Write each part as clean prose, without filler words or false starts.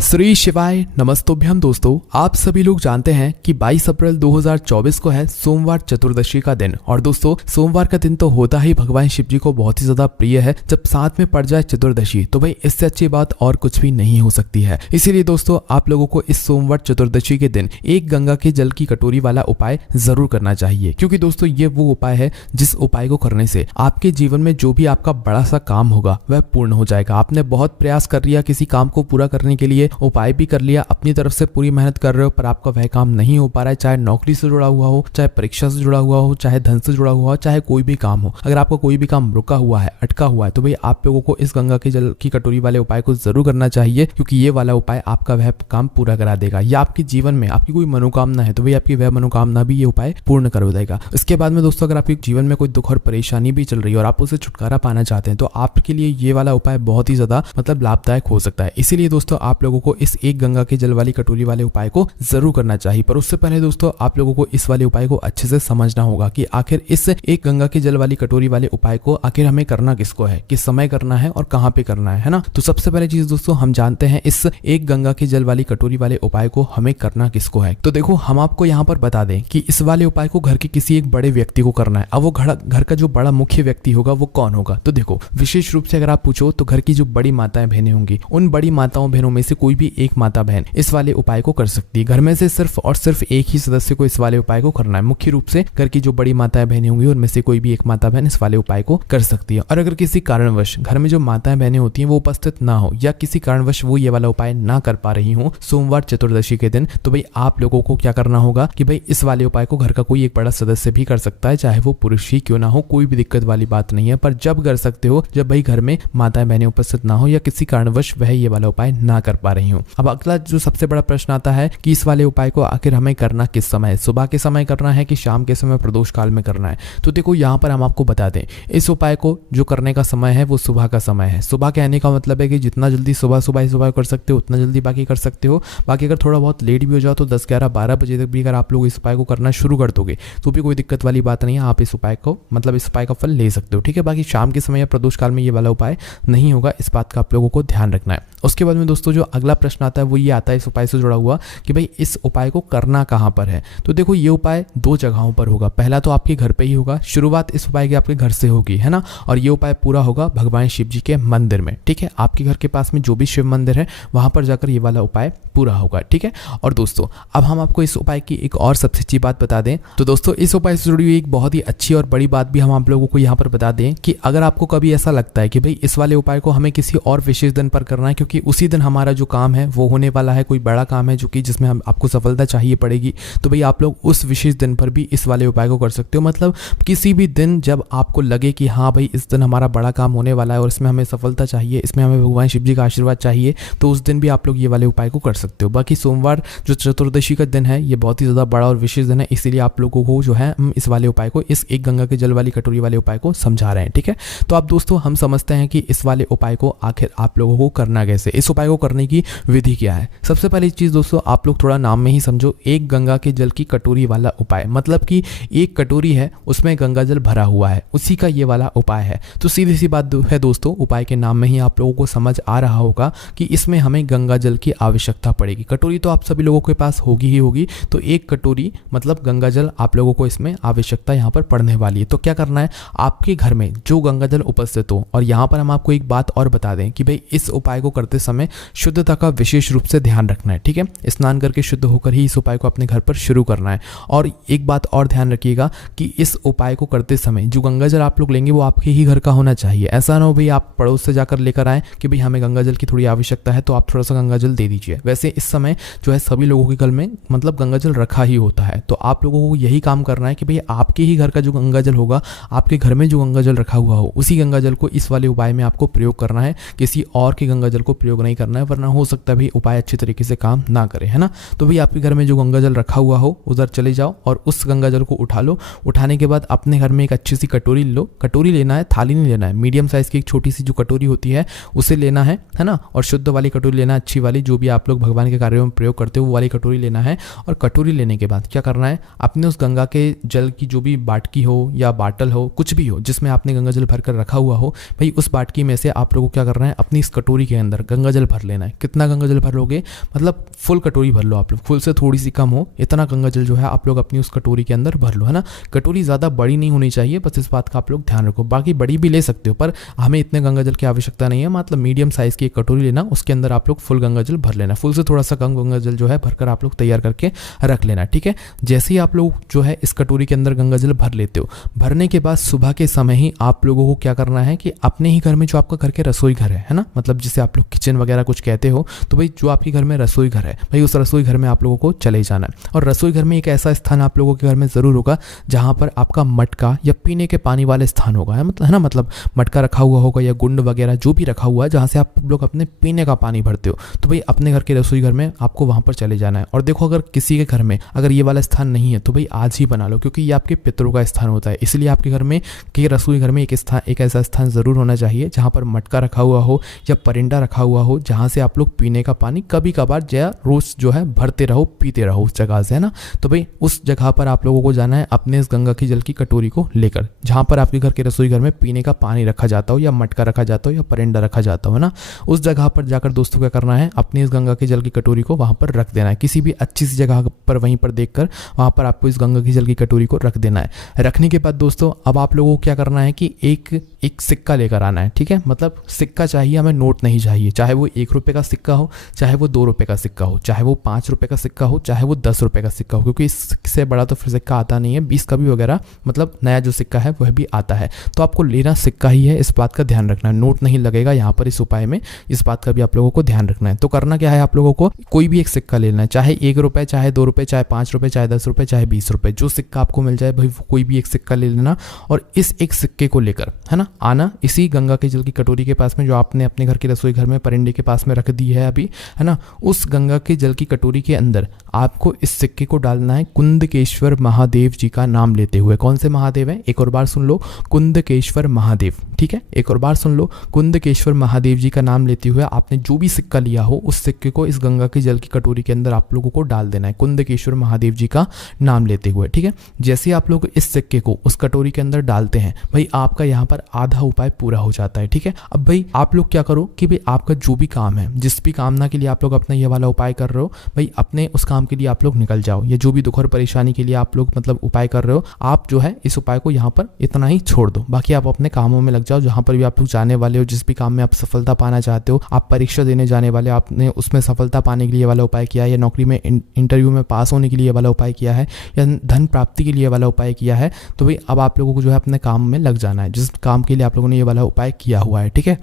श्री शिवाय नमस्तोभ्यम दोस्तों, आप सभी लोग जानते हैं कि 22 अप्रैल 2024 को है सोमवार चतुर्दशी का दिन। और दोस्तों सोमवार का दिन तो होता ही भगवान शिव जी को बहुत ही ज्यादा प्रिय है। जब साथ में पड़ जाए चतुर्दशी तो भाई इससे अच्छी बात और कुछ भी नहीं हो सकती है। इसीलिए दोस्तों आप लोगों को इस सोमवार चतुर्दशी के दिन एक गंगा के जल की कटोरी वाला उपाय जरूर करना चाहिए, क्योंकि दोस्तों ये वो उपाय है जिस उपाय को करने से आपके जीवन में जो भी आपका बड़ा सा काम होगा वह पूर्ण हो जाएगा। आपने बहुत प्रयास कर लिया किसी काम को पूरा करने के लिए, उपाय भी कर लिया, अपनी तरफ से पूरी मेहनत कर रहे हो, पर आपका वह काम नहीं हो पा रहा है। चाहे नौकरी से जुड़ा हुआ हो, चाहे परीक्षा से जुड़ा हुआ हो, चाहे धन से जुड़ा हुआ हो, चाहे कोई भी काम हो। अगर आपका कोई भी काम रुका हुआ है, अटका हुआ है, तो भाई आप लोगों को इस गंगा के जल की कटोरी वाले उपाय को जरूर करना चाहिए, क्योंकि ये वाला उपाय आपका वह काम पूरा करा देगा। या आपके जीवन में आपकी कोई मनोकामना है तो भाई आपकी वह मनोकामना भी ये उपाय पूर्ण कर देगा। इसके बाद में दोस्तों अगर आपके जीवन में कोई दुख और परेशानी भी चल रही है और आप उसे छुटकारा पाना चाहते हैं तो आपके लिए ये वाला उपाय बहुत ही ज्यादा लाभदायक हो सकता है। इसीलिए दोस्तों आप लोगों को इस एक गंगा के जल वाली कटोरी वाले उपाय को जरूर करना चाहिए। पर उससे पहले दोस्तों आप लोगों को इस वाले उपाय को अच्छे से समझना होगा कि आखिर इस एक गंगा के जल वाली कटोरी वाले उपाय को आखिर हमें करना किसको है, किस समय करना है और कहां पे करना है ना। तो सबसे पहले चीज दोस्तों हम जानते हैं इस एक गंगा के जल वाली कटोरी वाले उपाय को हमें करना किसको है। तो देखो हम आपको यहाँ पर बता दें कि इस वाले उपाय को घर के किसी एक बड़े व्यक्ति को करना है। अब वो घर का जो बड़ा मुख्य व्यक्ति होगा वो कौन होगा, तो देखो विशेष रूप से अगर आप पूछो तो घर की जो बड़ी माताएं बहनें होंगी, उन बड़ी माताओं बहनों में से कोई भी एक माता बहन इस वाले उपाय को कर सकती है। घर में से सिर्फ और सिर्फ एक ही सदस्य को इस वाले उपाय को करना है। मुख्य रूप से घर की जो बड़ी माताएं बहनें होंगी उनमें से कोई भी एक माता बहन इस वाले उपाय को कर सकती है। और अगर किसी कारणवश घर में जो माताएं बहनें होती हैं वो उपस्थित ना हो या किसी कारणवश वो ये वाला उपाय ना कर पा रही हो सोमवार चतुर्दशी के दिन, तो भाई आप लोगों को क्या करना होगा कि भाई इस वाले उपाय को घर का कोई एक बड़ा सदस्य भी कर सकता है, चाहे वो पुरुष ही क्यों ना हो, कोई भी दिक्कत वाली बात नहीं है। पर जब कर सकते हो जब भाई घर में माताएं बहनें उपस्थित ना हो या किसी कारणवश वह ये वाला उपाय ना कर पा रही हो। अब अगला जो सबसे बड़ा प्रश्न आता है कि इस वाले उपाय को आखिर हमें करना किस समय, सुबह के समय करना है कि शाम के समय प्रदोष काल में करना है। तो देखो यहाँ पर हम आपको बता दें इस उपाय को जो करने का समय है वो सुबह का समय है। सुबह कहने का मतलब है कि जितना जल्दी सुबह कर सकते हो उतना जल्दी बाकी कर सकते हो। बाकी अगर थोड़ा बहुत लेट भी हो जाओ तो 10, 11, 12 बजे तक भी अगर आप लोग इस उपाय को करना शुरू कर दोगे तो भी कोई दिक्कत वाली बात नहीं है। आप इस उपाय को इस उपाय का फल ले सकते हो, ठीक है। बाकी शाम के समय या प्रदोष काल में ये वाला उपाय नहीं होगा, इस बात का आप लोगों को ध्यान रखना है। उसके बाद में दोस्तों जो अगला प्रश्न आता है वो ये आता है इस उपाय से जुड़ा हुआ कि भाई इस उपाय को करना कहां पर है। तो देखो ये उपाय दो जगहों पर होगा। पहला तो आपके घर पे ही होगा, शुरुआत इस उपाय की आपके घर से होगी, है ना। और ये उपाय पूरा होगा भगवान शिव जी के मंदिर में, ठीक है। आपके घर के पास में जो भी शिव मंदिर है वहां पर जाकर ये वाला उपाय पूरा होगा, ठीक है। और दोस्तों अब हम आपको इस उपाय की एक और सबसे अच्छी बात बता दें। तो दोस्तों इस उपाय से जुड़ी हुई एक बहुत ही अच्छी और बड़ी बात भी हम आप लोगों को यहाँ पर बता दें कि अगर आपको कभी ऐसा लगता है कि भाई इस वाले उपाय को हमें किसी और विशेष दिन पर करना है, क्योंकि उसी दिन हमारा जो काम है वो होने वाला है, कोई बड़ा काम है जो कि जिसमें हम आपको सफलता चाहिए पड़ेगी, तो भाई आप लोग उस विशेष दिन पर भी इस वाले उपाय को कर सकते हो। मतलब किसी भी दिन जब आपको लगे कि हाँ भाई इस दिन हमारा बड़ा काम होने वाला है और इसमें हमें सफलता चाहिए, इसमें हमें भगवान शिव जी का आशीर्वाद चाहिए, तो उस दिन भी आप लोग ये वाले उपाय को कर सकते हो। बाकी सोमवार जो चतुर्दशी का दिन है ये बहुत ही ज्यादा बड़ा और विशेष दिन है, इसीलिए आप लोगों को जो है हम इस वाले उपाय को, इस एक गंगा के जल वाली कटोरी वाले उपाय को समझा रहे हैं, ठीक है। तो अब दोस्तों हम समझते हैं कि इस वाले उपाय को आखिर आप लोगों को करना कैसे, इस उपाय को करने की विधि क्या है। सबसे पहली चीज दोस्तों आप लोग थोड़ा नाम में ही समझो, एक गंगा के जल की कटोरी वाला उपाय, मतलब कि एक कटोरी है उसमें गंगा जल भरा हुआ है, उसी का ये वाला उपाय है। तो सीधी सी बात है दोस्तों, उपाय के नाम में ही आप लोगों को समझ आ रहा होगा कि इसमें हमें गंगा जल की आवश्यकता पड़ेगी। कटोरी तो आप सभी लोगों के पास होगी ही होगी, तो एक कटोरी मतलब गंगा जल आप लोगों को इसमें आवश्यकता यहाँ पर पड़ने वाली है। तो क्या करना है, आपके घर में जो गंगा जल उपस्थित हो, और यहाँ पर हम आपको एक बात और बता दें कि भाई इस उपाय को करते समय शुद्धता का विशेष रूप से ध्यान रखना है, ठीक है। स्नान करके शुद्ध होकर ही इस उपाय को अपने घर पर शुरू करना है। और एक बात और ध्यान रखिएगा कि इस उपाय को करते समय जो गंगा जल आप लोग लेंगे वो आपके ही घर का होना चाहिए। ऐसा ना हो भाई आप पड़ोस से जाकर लेकर आए कि भाई हमें गंगा जल की थोड़ी आवश्यकता है तो आप थोड़ा सा गंगा जल दे दीजिए। वैसे इस समय जो है सभी लोगों के घर में गंगा जल रखा ही होता है, तो आप लोगों को यही काम करना है कि भाई आपके ही घर का जो गंगा जल होगा, आपके घर में जो गंगा जल रखा हुआ हो, उसी गंगा जल को इस वाले उपाय में आपको प्रयोग करना है, किसी और के गंगा जल को प्रयोग नहीं करना है, वरना हो सकता है भाई उपाय अच्छी तरीके से काम ना करे, है ना। तो भाई आपके घर में जो गंगा जल रखा हुआ हो उधर चले जाओ और उस गंगा जल को उठा लो। उठाने के बाद अपने घर में एक अच्छी सी कटोरी लो, कटोरी लेना है, थाली नहीं लेना है, मीडियम साइज की एक छोटी सी जो कटोरी होती है उसे लेना है ना। और शुद्ध वाली कटोरी लेना है, अच्छी वाली, जो भी आप लोग भगवान के कार्यों में प्रयोग करते हो वो वाली कटोरी लेना है। और कटोरी लेने के बाद क्या करना है, अपने उस गंगा के जल की जो भी बाटकी हो या बाटल हो, कुछ भी हो जिसमें आपने गंगा जल भर कर रखा हुआ हो, भाई उस बाटकी में से आप लोगों को क्या करना है, अपनी इस कटोरी के अंदर गंगा जल भर लेना है। कितना गंगा जल भर लोगे, मतलब फुल कटोरी भर लो आप लोग, फुल से थोड़ी सी कम हो, इतना गंगा जल जो है आप लोग अपनी उस कटोरी के अंदर भर लो, है ना। कटोरी ज़्यादा बड़ी नहीं होनी चाहिए, बस इस बात का आप लोग ध्यान रखो। बाकी बड़ी भी ले सकते हो, पर हमें इतने गंगा जल की आवश्यकता नहीं है, मतलब मीडियम साइज़ की एक कटोरी लेना, उसके अंदर आप लोग फुल गंगा जल भर लेना। फुल से थोड़ा सा कम गंगा जल जो है भरकर आप लोग तैयार करके रख लेना, ठीक है। जैसे ही आप लोग जो है इस कटोरी के अंदर गंगा जल भर लेते हो, भरने के बाद सुबह के समय ही आप लोगों को क्या करना है कि अपने ही घर में जो आपका घर के रसोई घर है ना, मतलब जिसे आप लोग किचन वगैरह कुछ कहते हो, तो भाई जो आपके घर में रसोई घर है, भाई उस रसोई घर में आप लोगों को चले जाना है। और रसोई घर में एक ऐसा स्थान आप लोगों के घर में ज़रूर होगा जहाँ पर आपका मटका या पीने के पानी वाले स्थान होगा, है ना, मतलब मटका रखा हुआ होगा या गुंड वगैरह जो भी रखा हुआ है जहाँ से आप लोग अपने पीने का पानी भरते हो, तो भाई अपने घर के रसोई घर में आपको वहाँ पर चले जाना है। और देखो, अगर किसी के घर में अगर ये वाला स्थान नहीं है तो भाई आज ही बना लो, क्योंकि ये आपके पितरों का स्थान होता है। इसलिए आपके घर में के रसोई घर में एक ऐसा स्थान ज़रूर होना चाहिए जहाँ पर मटका रखा हुआ हो या परिंदा रखा हुआ हो, जहाँ से आप लोग पीने का पानी कभी कभार या रोज़ जो है भरते रहो, पीते रहो उस जगह से, है ना। तो भाई उस जगह पर आप लोगों को जाना है अपने इस गंगा की जल की कटोरी को लेकर, जहाँ पर आपके घर के रसोई घर में पीने का पानी रखा जाता हो या मटका रखा जाता हो या परिंदा रखा जाता हो, है ना। उस जगह पर जाकर दोस्तों क्या करना है, अपनी इस गंगा की जल की कटोरी को वहाँ पर रख देना है, किसी भी अच्छी सी जगह पर वहीं पर देखकर वहाँ पर आपको इस गंगा की जल की कटोरी को रख देना है। रखने के बाद दोस्तों अब आप लोगों को क्या करना है कि एक सिक्का लेकर आना है, ठीक है। मतलब सिक्का चाहिए हमें, नोट नहीं चाहिए, चाहे वो 1 रुपये का सिक्का हो, चाहे वो 2 रुपये का सिक्का हो, चाहे वो 5 रुपये का सिक्का हो, चाहे वो 10 रुपये का सिक्का हो, क्योंकि इससे बड़ा तो फिर सिक्का आता नहीं है। 20 का भी वगैरह मतलब नया जो सिक्का है वह भी आता है, तो आपको लेना सिक्का ही है, इस बात का ध्यान रखना है। नोट नहीं लगेगा यहाँ पर इस उपाय में, इस बात का भी आप लोगों को ध्यान रखना है। तो करना क्या है, आप लोगों को कोई भी एक सिक्का लेना है, चाहे 1 रुपये, चाहे 2 रुपये, चाहे 5 रुपये, चाहे 10 रुपये, चाहे 20 रुपये, जो सिक्का आपको मिल जाए भाई कोई भी एक सिक्का ले लेना। और इस एक सिक्के को लेकर, है ना, आना इसी गंगा के जल की कटोरी के पास में जो आपने अपने घर के रसोई घर में परिंदे के पास में रख दी है अभी, है ना। उस गंगा के जल की कटोरी के अंदर आपको इस सिक्के को डालना है कुंदकेश्वर महादेव जी का नाम लेते हुए। कौन से महादेव हैं, एक और बार सुन लो, कुंदकेश्वर महादेव, ठीक है। एक और बार सुन लो, कुंदकेश्वर महादेव जी का नाम लेते हुए आपने जो भी सिक्का लिया हो उस सिक्के को इस गंगा के जल की कटोरी के अंदर आप लोगों को डाल देना है, कुंदकेश्वर महादेव जी का नाम लेते हुए, ठीक है। जैसे आप लोग इस सिक्के को उस कटोरी के अंदर डालते हैं, भाई आपका यहाँ पर आधा उपाय पूरा हो जाता है, ठीक है। अब भाई आप लोग क्या करो कि भाई आपका जो भी काम है, जिस भी कामना के लिए आप लोग अपना ये वाला उपाय कर रहे हो, भाई अपने उस काम के लिए आप लोग निकल जाओ, या जो भी दुख और परेशानी के लिए आप लोग मतलब उपाय कर रहे हो, आप जो है इस उपाय को यहाँ पर इतना ही छोड़ दो, बाकी आप अपने कामों में लग जाओ। जहाँ पर भी आप लोग जाने वाले हो, जिस भी काम में आप सफलता पाना चाहते हो, आप परीक्षा देने जाने वाले, आपने उसमें सफलता पाने के लिए वाला उपाय किया है, या नौकरी में इंटरव्यू में पास होने के लिए वाला उपाय किया है, या धन प्राप्ति के लिए वाला उपाय किया है, तो भाई अब आप लोगों को जो है अपने काम में लग जाना है, जिस काम के लिए आप लोगों ने ये वाला उपाय किया हुआ है, ठीक है।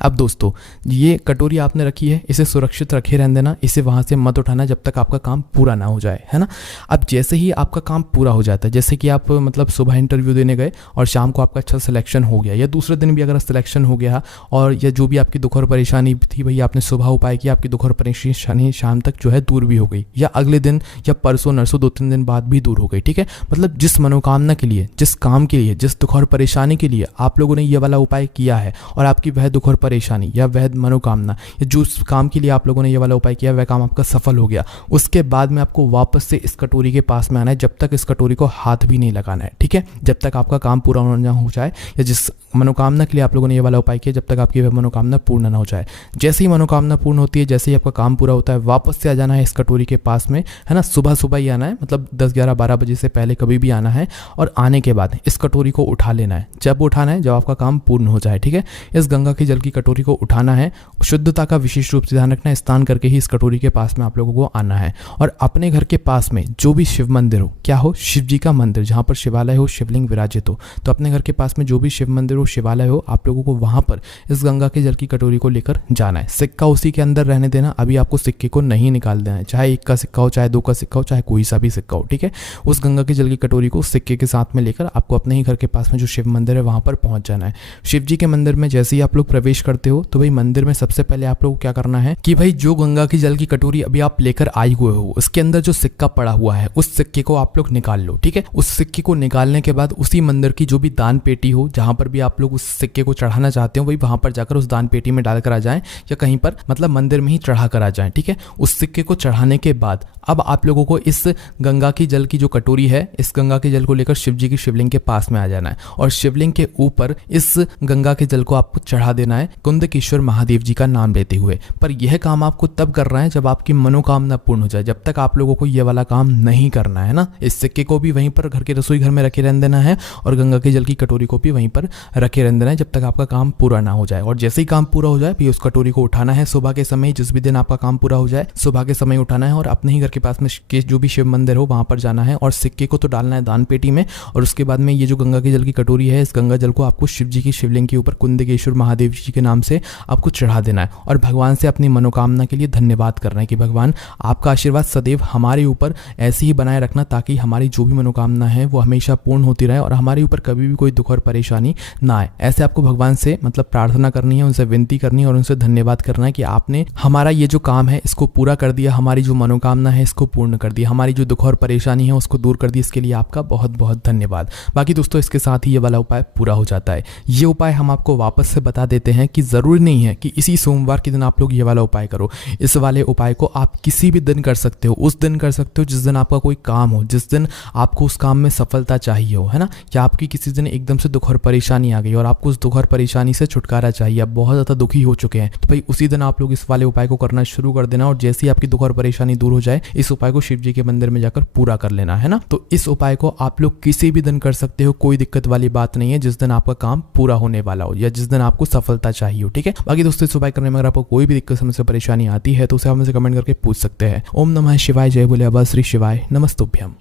अब दोस्तों ये कटोरी आपने रखी है, इसे सुरक्षित रखे रहने देना, इसे वहाँ से मत उठाना जब तक आपका काम पूरा ना हो जाए, है ना। अब जैसे ही आपका काम पूरा हो जाता है, जैसे कि आप मतलब सुबह इंटरव्यू देने गए और शाम को आपका अच्छा सिलेक्शन हो गया, या दूसरे दिन भी अगर सिलेक्शन हो गया, और या जो भी आपकी दुख और परेशानी थी भाई आपने सुबह उपाय किया, आपकी दुख और परेशानी शाम तक जो है दूर भी हो गई, या अगले दिन या परसों नरसों 2-3 दिन बाद भी दूर हो गई, ठीक है। मतलब जिस मनोकामना के लिए, जिस काम के लिए, जिस दुख और परेशानी के लिए आप लोगों ने ये वाला उपाय किया है, और आपकी वह दुख और परेशानी या वह मनोकामना या जो काम के लिए आप लोगों ने ये वाला उपाय किया वह काम आपका सफल हो गया, उसके बाद में आपको वापस से इस कटोरी के पास में आना है, जब तक इस कटोरी को हाथ भी नहीं लगाना है, ठीक है। जब तक आपका काम पूरा ना हो जाए, या जिस मनोकामना के लिए आप लोगों ने ये वाला उपाय किया, जब तक आपकी वह मनोकामना पूर्ण ना हो जाए। जैसे ही मनोकामना पूर्ण होती है, जैसे ही आपका काम पूरा होता है, वापस से आ जाना है इस कटोरी के पास में, है ना। सुबह सुबह ही आना है, मतलब 10, 11, 12 बजे से पहले कभी भी आना है, और आने के बाद इस कटोरी को उठा लेना है। जब उठाना है, जब आपका काम पूर्ण हो जाए, ठीक है। इस गंगा की जल की कटोरी को उठाना है, शुद्धता का विशेष रूप से ध्यान रखना है, स्नान करके ही इस कटोरी के पास में आप लोगों को आना है। और अपने घर के पास में जो भी शिव मंदिर हो, क्या हो, शिव जी का मंदिर, जहाँ पर शिवालय हो, शिवलिंग विराजित हो, तो अपने घर के पास में जो भी शिव मंदिर हो, शिवालय हो, आप लोगों को वहाँ पर इस गंगा के जल की कटोरी को लेकर जाना है। सिक्का उसी के अंदर रहने देना, अभी आपको सिक्के को नहीं निकाल देना है, चाहे 1 का सिक्का हो, चाहे 2 का सिक्का हो, चाहे कोई सा भी सिक्का हो, ठीक है। उस गंगा की जल की कटोरी को सिक्के के साथ में लेकर आपको अपने ही घर के पास में जो शिव मंदिर है वहाँ पर पहुँच जाना है। शिव जी के मंदिर में जैसे ही आप लोग प्रवेश करते हो, तो भाई मंदिर में सबसे पहले आप लोग क्या करना है कि भाई जो गंगा की जल की कटोरी अभी आप लेकर आए हुए हो, उसके अंदर जो सिक्का पड़ा हुआ है, उस सिक्के को आप लोग निकाल लो, ठीक है। उस सिक्के को निकालने के बाद उसी मंदिर की जो भी दान पेटी हो, जहां पर भी आप लोग उस सिक्के को चढ़ाना चाहते हो, वही वहां पर जाकर उस दान पेटी में डालकर आ जाएं, या कहीं पर मतलब मंदिर में ही चढ़ा कर आ जाएं, ठीक है। उस सिक्के को चढ़ाने के बाद अब आप लोगों को इस गंगा की जल की जो कटोरी है, इस गंगा के जल को लेकर शिव जी की शिवलिंग के पास में आ जाना है, और शिवलिंग के ऊपर इस गंगा के जल को आपको चढ़ा देना है, कुंदकेश्वर महादेव जी का नाम लेते हुए। पर यह काम आपको तब करना है जब आपकी मनोकामना पूर्ण हो जाए। जब तक आप लोगों को यह वाला काम नहीं करना है ना, इस सिक्के को भी वहीं पर घर के रसोई घर में रखे रहने देना है और गंगा के जल की कटोरी को भी वहीं पर रखे रहने देना है जब तक आपका काम पूरा ना हो जाए। और जैसे ही काम पूरा हो जाए, उस कटोरी को उठाना है सुबह के समय, जिस भी दिन आपका काम पूरा हो जाए सुबह के समय उठाना है और अपने ही घर के पास में जो भी शिव मंदिर हो वहां पर जाना है और सिक्के को तो डालना है दान पेटी में। और उसके बाद में ये जो गंगा के जल की कटोरी है, इस गंगा जल को आपको शिव जी की शिवलिंग के ऊपर कुंदकेश्वर महादेव जी के नाम से आपको चढ़ा देना है और भगवान से अपनी मनोकामना के लिए धन्यवाद करना है कि भगवान आपका आशीर्वाद सदैव हमारे ऊपर ऐसे ही बनाए रखना, ताकि हमारी जो भी मनोकामना है वो हमेशा पूर्ण होती रहे और हमारे ऊपर कभी भी कोई दुख और परेशानी ना आए। ऐसे आपको भगवान से मतलब प्रार्थना करनी है, उनसे विनती करनी है और उनसे धन्यवाद करना है कि आपने हमारा ये जो काम है इसको पूरा कर दिया, हमारी जो मनोकामना है इसको पूर्ण कर दिया, हमारी जो दुख और परेशानी है उसको दूर कर दी। इसके लिए आपका बहुत बहुत धन्यवाद। बाकी दोस्तों इसके साथ ही ये वाला उपाय पूरा हो जाता है। ये उपाय हम आपको वापस से बता देते हैं कि जरूरी नहीं है कि इसी सोमवार के दिन आप लोग ये वाला उपाय करो। इस वाले उपाय को आप किसी भी दिन कर सकते हो, उस दिन कर सकते हो जिस दिन आपका कोई काम हो, जिस दिन आपको उस काम में सफलता चाहिए हो, है ना, या आपकी किसी दिन एकदम से दुख और परेशानी आ गई और आपको उस दुख और परेशानी से छुटकारा चाहिए, आप बहुत ज़्यादा दुखी हो चुके हैं, तो भाई उसी दिन आप लोग इस वाले उपाय को करना शुरू कर देना और जैसे ही आपकी दुख और परेशानी दूर हो जाए, इस उपाय को शिव जी के मंदिर में जाकर पूरा कर लेना, है ना। तो इस उपाय को आप लोग किसी भी दिन कर सकते हो, कोई दिक्कत वाली बात नहीं है, जिस दिन आपका काम पूरा होने वाला हो या जिस दिन आपको सफलता चाहिए हो, ठीक है। बाकी दोस्तों इस उपाय करने में अगर आपको कोई भी दिक्कत समस्या परेशानी आती है तो उसे आप हमसे कमेंट करके पूछ सकते हैं। ओम नमः शिवाय, जय बोले बाबा श्री शिवाय, नमस्तुभ्यम।